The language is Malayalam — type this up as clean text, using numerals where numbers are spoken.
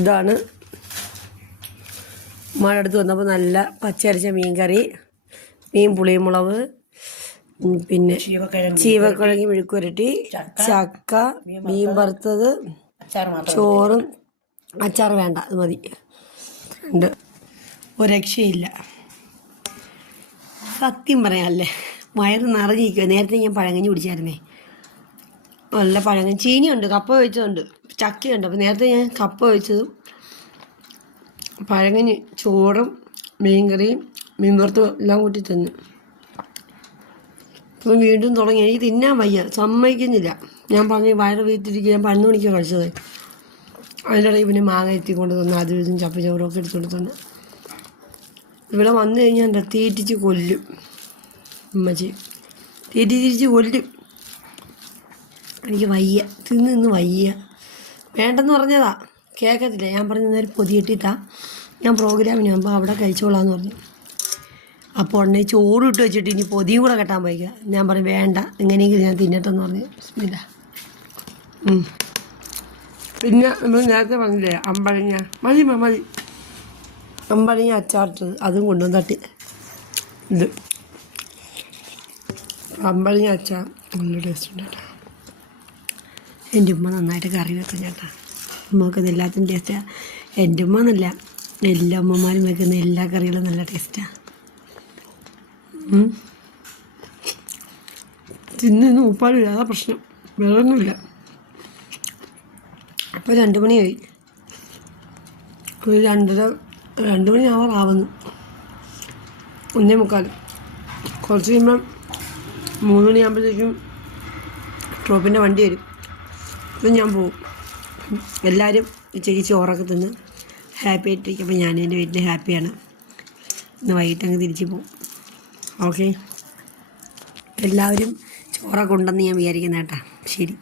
ഇതാണ് മഴ അടുത്ത് വന്നപ്പോൾ നല്ല പച്ചരച്ച മീൻ കറി, മീൻ പുളിമുളക്, പിന്നെ ചീവക്കിഴങ്ങി മെഴുക്കുവരട്ടി, ചക്ക, മീൻ വറുത്തത്, ചോറും. അച്ചാർ വേണ്ട, അത് മതി. ഉണ്ട്, ഒരു രക്ഷയില്ല. സത്യം പറയാമല്ലേ, വയറ് നിറഞ്ഞിരിക്കുക. നേരത്തെ ഞാൻ പഴങ്കഞ്ഞി കുടിച്ചായിരുന്നേ, നല്ല പഴങ്കഞ്ഞി. ചീനിയുണ്ട്, കപ്പ വെച്ചതുണ്ട്, ചക്കയുണ്ട്. അപ്പോൾ നേരത്തെ ഞാൻ കപ്പ വെച്ചതും പഴങ്കഞ്ഞി, ചോറും മീൻകറിയും മീൻ വറുത്തും എല്ലാം കൂട്ടി തിന്നു. ഇപ്പം വീണ്ടും തുടങ്ങി. എനിക്ക് തിന്നാൻ വയ്യ, സമ്മതിക്കുന്നില്ല. ഞാൻ പറഞ്ഞ് വയറ് വീട്ടിരിക്കുക. ഞാൻ 11 മണിക്കാണ് കഴിച്ചത്. അതിൻ്റെ ഇടയിൽ പിന്നെ മാങ്ങ എത്തിക്കൊണ്ട് തന്നു, അതും ഇതും ചപ്പുചോറൊക്കെ എടുത്തുകൊണ്ട് തന്നു. ഇവിടെ വന്നു കഴിഞ്ഞാൽ എന്താ തീറ്റിച്ച് കൊല്ലും ഉമ്മച്ചി, തീറ്റിച്ച് കൊല്ലും. എനിക്ക് വയ്യ, തിന്ന് വയ്യ. വേണ്ടെന്ന് പറഞ്ഞതാ, കേൾക്കത്തില്ല. ഞാൻ പറഞ്ഞ നേരം പൊതിയിട്ടിട്ടാ ഞാൻ പ്രോഗ്രാമിനാകുമ്പോൾ അവിടെ കഴിച്ചോളാന്ന് പറഞ്ഞു. അപ്പോൾ ഉടനെ ചോറ് ഇട്ട് വെച്ചിട്ട് ഇനി പൊതിയും കൂടെ കെട്ടാൻ പോയിക്കുക. ഞാൻ പറഞ്ഞു വേണ്ട, എങ്ങനെയെങ്കിലും ഞാൻ തിന്നട്ടെന്ന് പറഞ്ഞു. ബിസ്മില്ല. പിന്നെ നമ്മൾ നേരത്തെ പറഞ്ഞില്ലേ അമ്പഴങ്ങ, മതി അമ്പഴങ്ങ അച്ചാറിട്ടത്, അതും കൊണ്ടുവന്ന് തട്ടി. ഇത് അമ്പഴങ്ങ അച്ചാർ നല്ല ടേസ്റ്റ് ഉണ്ട് കേട്ടോ. എൻ്റെ ഉമ്മ നന്നായിട്ട് കറി വെക്കും ചേട്ടാ. ഉമ്മക്ക് എല്ലാത്തിനും ടേസ്റ്റാണ്. എൻ്റെ ഉമ്മ എന്നല്ല, എല്ലാ അമ്മമാരും വെക്കുന്ന എല്ലാ കറികളും നല്ല ടേസ്റ്റാണ്. തിന്നു ഉപ്പാടില്ല, അതാ പ്രശ്നം, വേറൊന്നുമില്ല. അപ്പോൾ 2 മണിയായി, ഒരു 2 മണി ആവാറാവുന്നു. 1:45. കുറച്ച് കഴിയുമ്പം 3 മണിയാകുമ്പോഴത്തേക്കും ട്രോപ്പിൻ്റെ വണ്ടി വരും. അപ്പം ഞാൻ പോവും. എല്ലാവരും ഉച്ചയ്ക്ക് ചോറൊക്കെ തിന്ന് ഹാപ്പി ആയിട്ടിരിക്കും. അപ്പോൾ ഞാൻ എൻ്റെ വീട്ടിൽ ഹാപ്പിയാണ്. ഇന്ന് വൈകിട്ട് അങ്ങ് തിരിച്ച് പോവും. ഓക്കെ, എല്ലാവരും ചോറൊക്കെ ഉണ്ടെന്ന് ഞാൻ വിചാരിക്കുന്ന കേട്ടാ. ശരി.